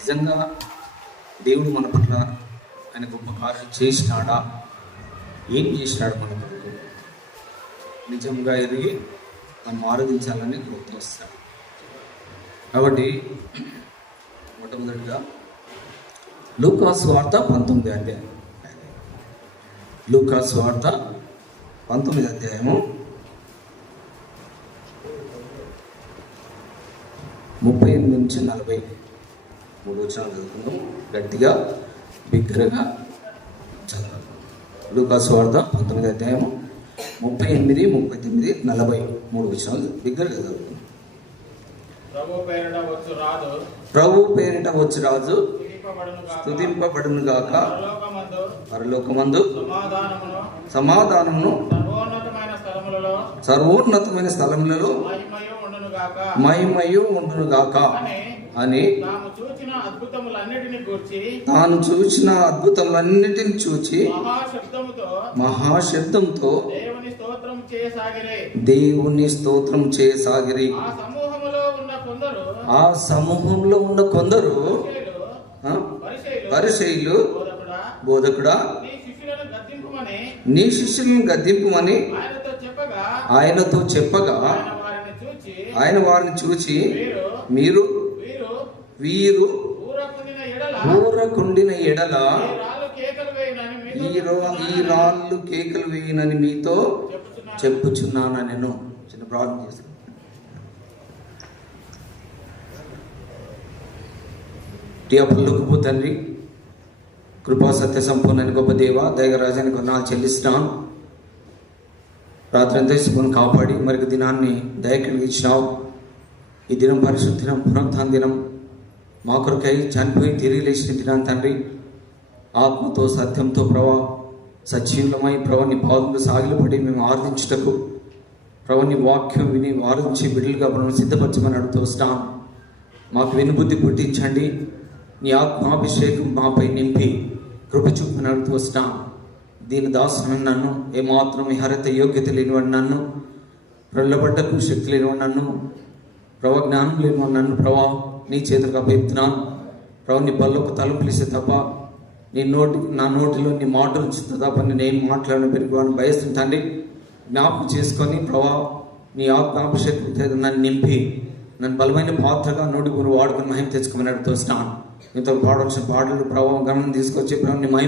నిజంగా దేవుడు మన పట్ల ఆయన గొప్ప కార్యం చేసినాడా, ఏం చేసినాడు మన పట్ల నిజంగా ఎదిగి మనం ఆరాధించాలని ప్రోత్సహిస్తాడు. కాబట్టి మొట్టమొదటిగా లూకా సువార్త 19 అధ్యాయం. లూకా సువార్త 19 అధ్యాయము 38 నుంచి 43 వచనాలు చదువుకుందాం. గట్టిగా బిగ్గరగా చదవాలి. లూకా సువార్త 19 అధ్యాయము 38, 39, 43 వచనాలు బిగ్గరగా చదువుకుందాం. ప్రభు పేరిట వచ్చు రాజు స్తుతింపబడును గాక. పరలోకమందు సమాధానమును సర్వోన్నతమైన స్థలములలో మహిమయు ఉండును గాక అని తాను చూచిన అద్భుతములన్నిటిని చూచి మహాశబ్దంతో దేవుని స్తోత్రం చేయసాగిరి. ఆ సమూహంలో ఉన్న కొందరు పరిసయ్యులు, బోధకుడా నీ శిష్యులను గద్దింపుమని ఆయనతో చెప్పగా ఆయన వారిని చూచి వీరు ఊరకుండిన ఎడల ఈ రాళ్ళు కేకలు వేయనని మీతో చెప్పుచున్నాను. నేను చిన్న ప్రార్థన చేస్తాను. పరలోకపు తండ్రి, కృపా సత్య సంపూర్ణ గొప్ప దేవ, దైవరాజానికి వందనాలు చెల్లిస్తున్నాం. రాత్రి అంతా తీసుకొని కాపాడి మరొక దినాన్ని దయ కలిగించినావు. ఈ దినం పరిశుద్ధ దినం, పునరుత్థాన దినం, మా కొరకై చనిపోయి తిరిగి లేచిన దినాన్ని తండ్రి, ఆత్మతో సత్యంతో ప్రభా సజీవులమై ప్రభాని పాదులు సాగిలపడి మేము ఆరాధించుటకు ప్రభాని వాక్యం విని ఆరాధించి బిడ్డలుగా మనం సిద్ధపరచమని అడుగుతూ వస్తాం. మాకు వినుబుద్ధి పుట్టించండి. నీ ఆత్మాభిషేకం మాపై నింపి కృప చూపని అడుగుతూ వస్తాం. దీని దాసును నన్ను, ఏమాత్రం విహారత యోగ్యత లేనివాడు నన్ను, ప్రళ్ళబడ్డకు శక్తి లేనివాడు నన్ను, ప్రభా జ్ఞానం లేనివాడు నన్ను ప్రభా నీ చేతులకు అప్పచెప్తున్నాను. ప్రభా నీ పళ్ళకు తలుపులిస్తే తప్ప నా నోటిలో నీ మాటలు ఉంచుతా తప్ప నేను మాట్లాడిన పెరుగువాడిని భయస్తుంటాండి. జ్ఞాపకం చేసుకొని ప్రభా నీ ఆత్మాభిషేకం నన్ను నింపి నన్ను బలమైన పాత్రగా నోటి వాడుకొని మహిమ తెచ్చుకోమని అడుగుతూ వస్తాను. ఇంత పాడవలసిన పాటలు ప్రభావం గమనం తీసుకొచ్చి ప్రభావం నీ మహిమ